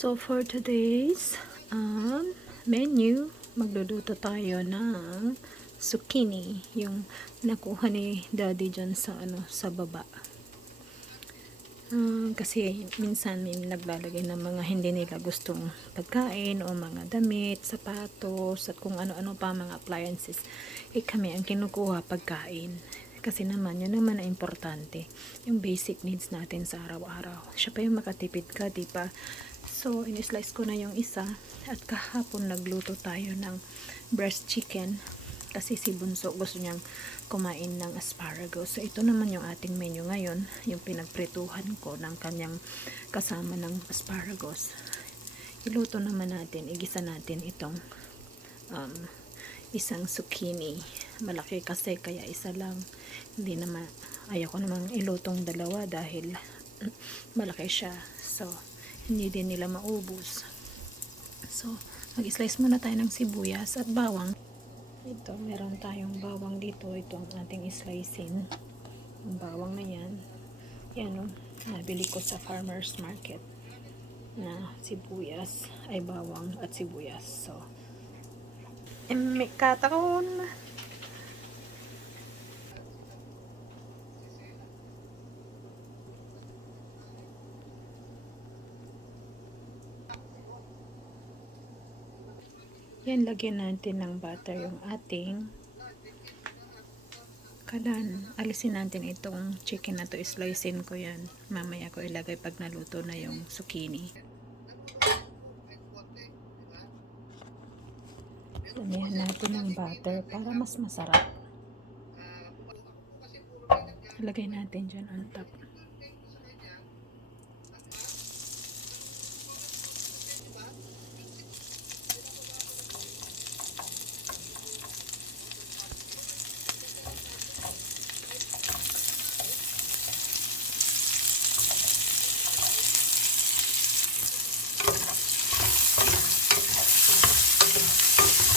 So for today's menu, magluluto tayo ng zucchini, yung nakuha ni Daddy dyan sa sa baba. Kasi minsan may naglalagay ng mga hindi nila gustong pagkain o mga damit, sapatos at kung ano-ano pa mga appliances. Kami ang kinukuha pagkain. Kasi naman, yun naman ang importante. Yung basic needs natin sa araw-araw. Siya pa yung makatipid ka, di ba? So, in-slice ko na yung isa. At kahapon nagluto tayo ng breast chicken. Kasi si Bunso gusto niyang kumain ng asparagus. So, ito naman yung ating menu ngayon. Yung pinagprituhan ko ng kanyang kasama ng asparagus. Iluto naman natin, igisa natin itong isang zucchini. Malaki kasi kaya isa lang. Hindi naman, ayaw ko namang ilutong dalawa dahil malaki siya. So, hindi din nila maubos. So, mag-slice muna tayo ng sibuyas at bawang. Ito, meron tayong bawang dito. Ito ang ating slicing. Ang bawang na yan. Yan o, nabili ko sa farmer's market na sibuyas, ay bawang at sibuyas. So, kataon. Yan, lagyan natin ng butter yung ating kalan. Alisin natin itong chicken na to. Slicein ko yan. Mamaya ko ilagay pag naluto na yung zucchini. Lagyan natin ng butter para mas masarap. Lagay natin dyan on top.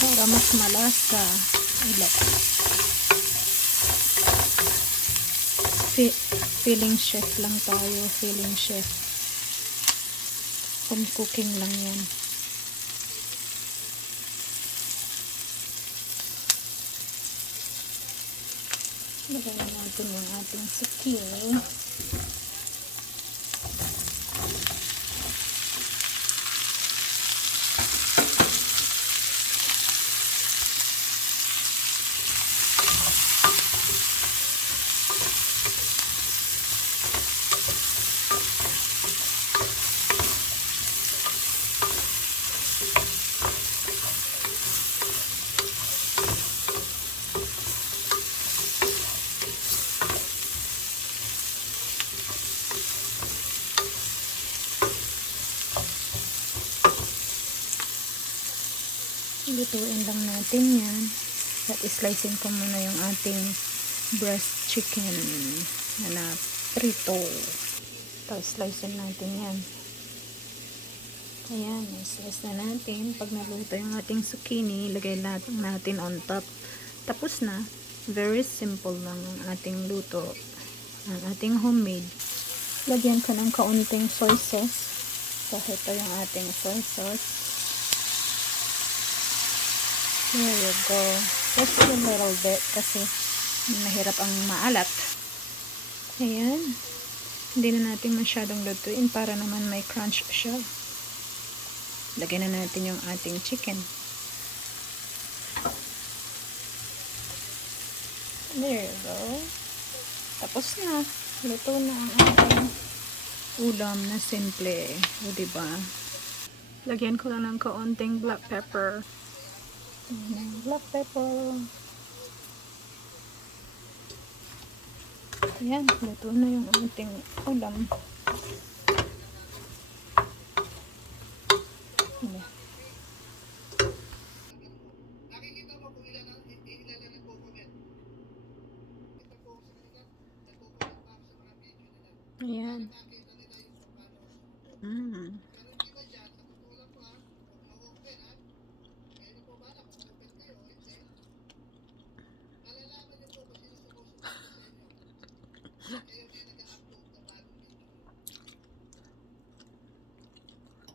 Para mas malasa. Feeling chef lang tayo. Feeling chef. Home cooking lang yan. Lagyan natin yung ating zucchini. Lutuin lang natin yan. At slicing ko muna yung ating breast chicken na prito. Tapos slicein natin yan. Ayan, slice na natin. Pag naluto yung ating zucchini, lagay natin on top. Tapos na. Very simple lang ang ating luto. Ang ating homemade. Lagyan ko ng kaunting soy sauce. So, ito yung ating soy sauce. There you go. Just a little bit kasi mahirap ang maalat. Ayan. Hindi na natin masyadong lutuin para naman may crunch siya. Lagyan na natin yung ating chicken. There you go. Tapos na. Luto na ang ating ulam na simple. O diba? Lagyan ko lang ng kaunting black pepper. Black pepper. Ayan, luto na yung ating ulam. Ayan.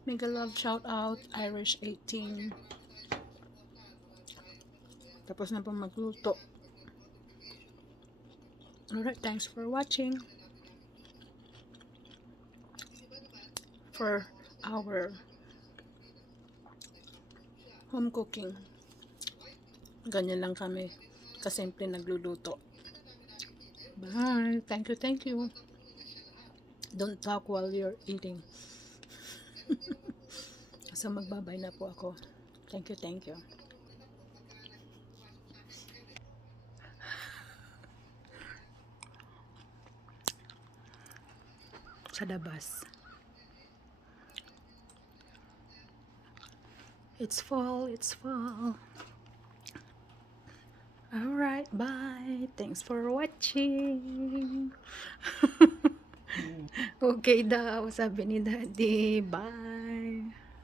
Mega love shout out Irish 18. Tapos na po magluto. Alright, thanks for watching. For our home cooking. Ganyan lang kami. Kasimple nagluluto. Bye. Thank you, thank you. Don't talk while you're eating. So magbabay na po ako. Thank you, thank you. Sa labas. It's fall, it's fall. Alright, bye. Thanks for watching. Okay daw, sabi ni Daddy. Bye.